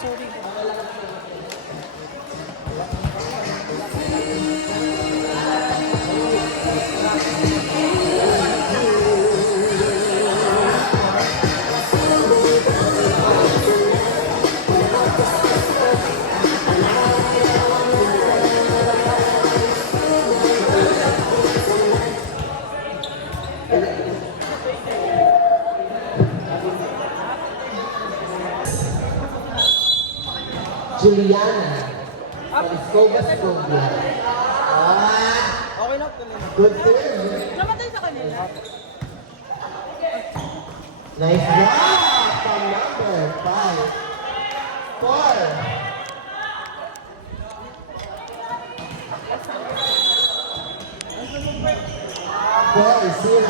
sorry. Juliana. Escobar Escobar. Okay na, tuloy na. Good serve. Namatay sa kanila. Nice job from number 5. 4. 4-0.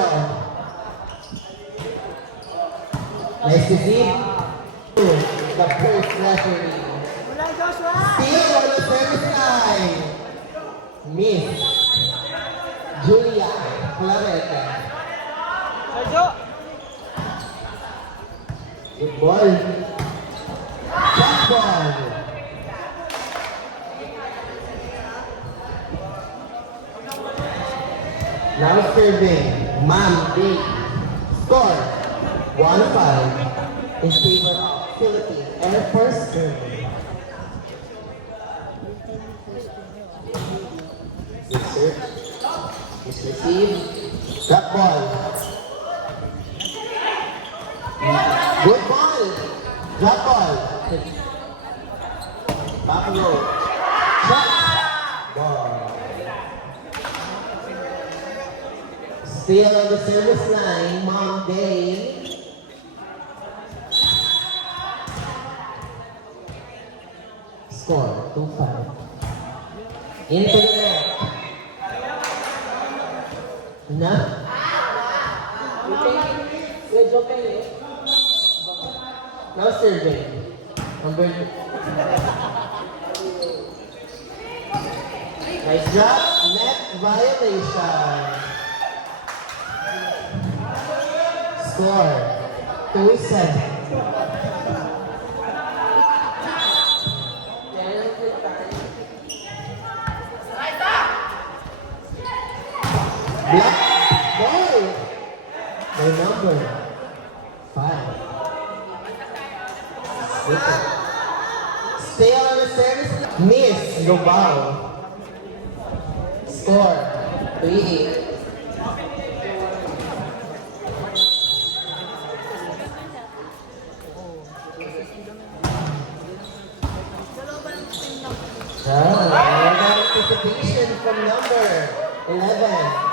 Nice to see. The first referee. Wala, Joshua! Steal on the service line. Miss Julia Clareta. Sergio! Good ball. Back ball. Now serving. Ma'am D. Score 1-5 in favor of Philippines. Air Force serve. Good serve. It's received. Drop ball. Good ball. Drop ball. Back row. Shot. Ball. Still on the service line, Mom Day. Score 2-5. Into the net. Enough? Now serving. Number 2. Nice job. Net violation. Score 2-7. Black ball. By number 5. Stay on the service. Miss Lobao. Score 3-8. Anticipation from number 11.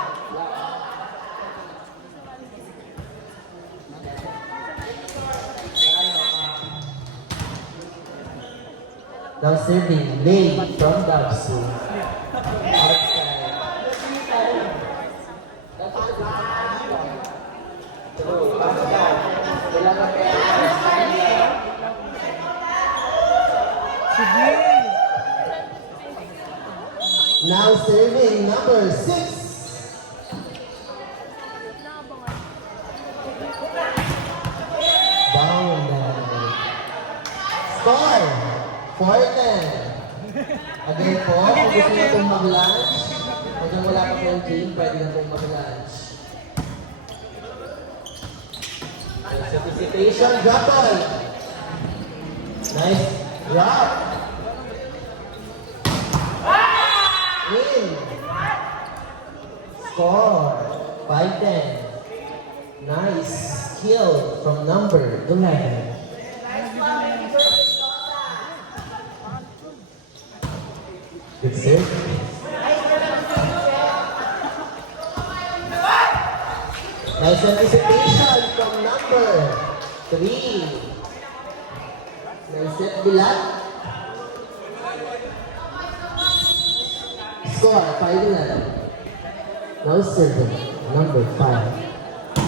Now serving Lay from Dabsu. Now serving number 6. Bound. Score 4-10. Again po, kung gusto nyo pong mag-lunch, hanggang wala pa pong game, pwede na pong mag-lunch. Anticipation, drop ball. Nice drop. In. Score 5-10. Nice skill from number 11. Good save. Nice anticipation from number 3. Nice set Bilat. Score 5-11. Now serving number 5.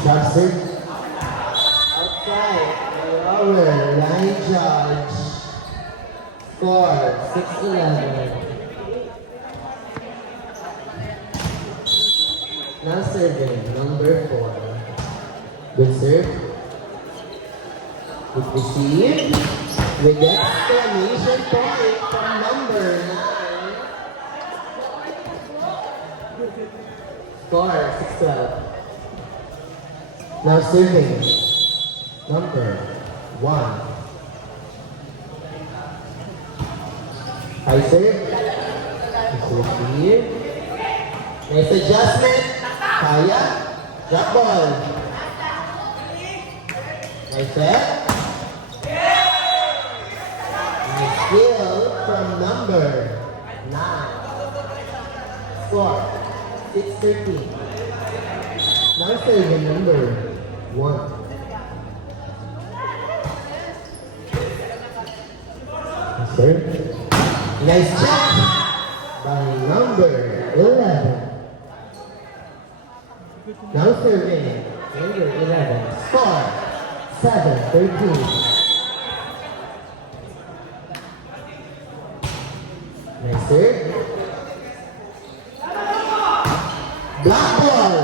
Job serve. Outside. Lower. Line judge. Score 6-11. Now serving number 4. Good serve. Good receive. We get exclamation point from number 9. Score 6-12. Now serving number 1. I serve. Here. Nice adjustment. Kaya. Drop ball. Nice set. Nice skill from number 9. Score 6-13. Now serving number 1. Serve. Nice check by number 11. Now serving number 11. Score 7-13. Nice serve. Black ball.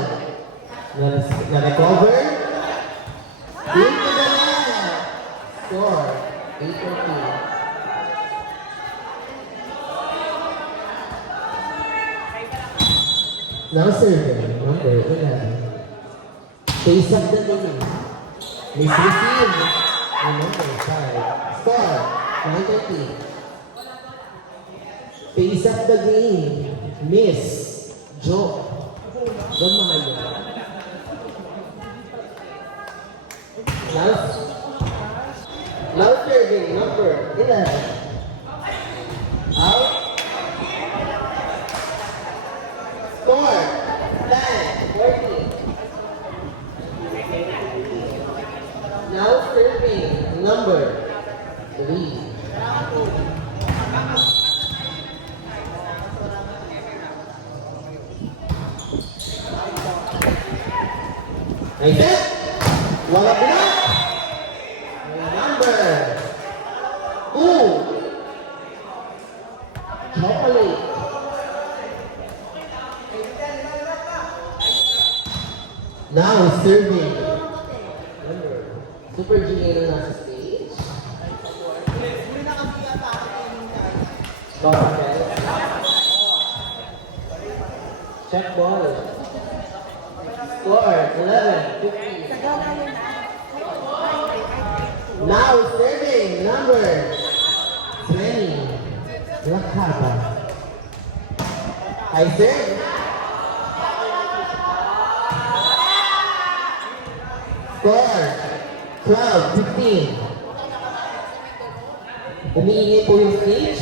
Na-recover. Into the net. Score 8-13. Now serving number 11. Face up the lane. Miss receive on number 5. Score 9-13. Face up the game. Miss Joe Gamayo. Now serving number 11. Out. Score 10-14. Now serving number 3. Nice set. Wala block. Number 2. Chocolate. Now serving number Super Junior na nasa stage. Check ball. Score 11-15. Now serving number 20. Lakaba. I serve. Score 12-15. Umiingay po yung stage.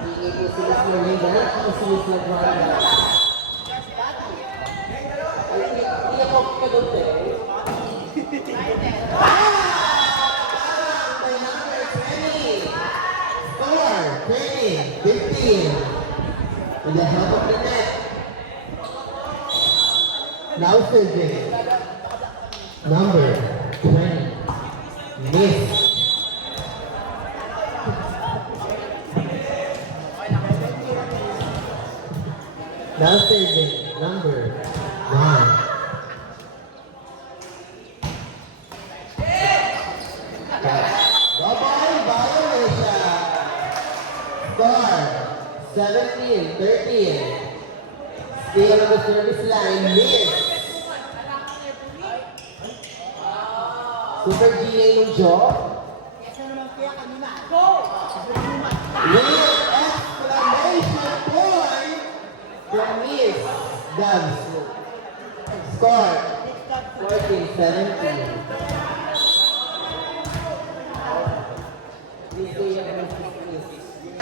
Umiingay po sila sa Manila at sila sa Guarda. Hindi ako kadote. By number 20. Score 20-15. With the help of the net. Now serving number 20. Miss. Now serving number 9. Double violation. Score 17-13. Still on the service line. Miss. Super GA ng job. With exclamation point from Miss Dubs. Score 14-17. Miss Daya versus Miss.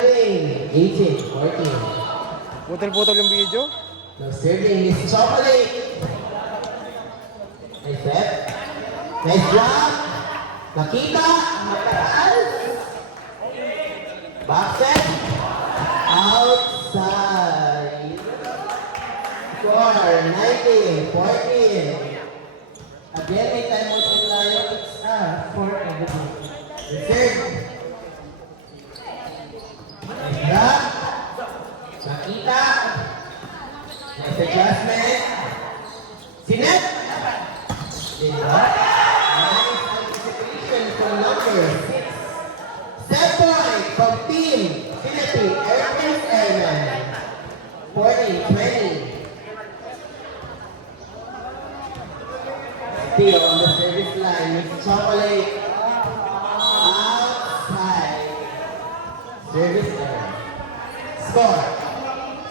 18-14. Putol-putol yung video. Now serving Miss Chocolate. Nice set. Nice job. Nakita. Mataas. Back set. Outside. Score 19-14. Again, may time out din tayo. It's for everything. Reserve. Drop. Nakita. Nice adjustment. Sinet. Diba? Nice anticipation from number 6.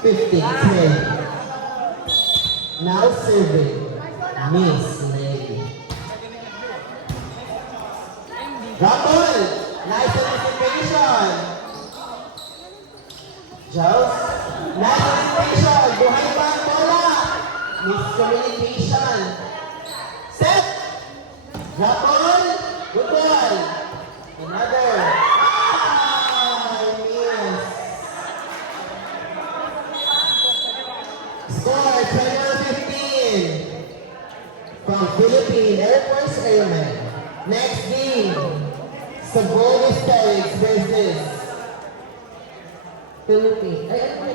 15-10. Now serving. Miss Lady. Drop ball. Nice anticipation. Jones. Nice anticipation. Buhay pa ang bola. Miscommunication. Set. Drop ball. Good ball. Another. Miss. Score 21-15. From Philippine Air Force Airmen. Next game. Sabon Historics versus Philippine. Ay, ano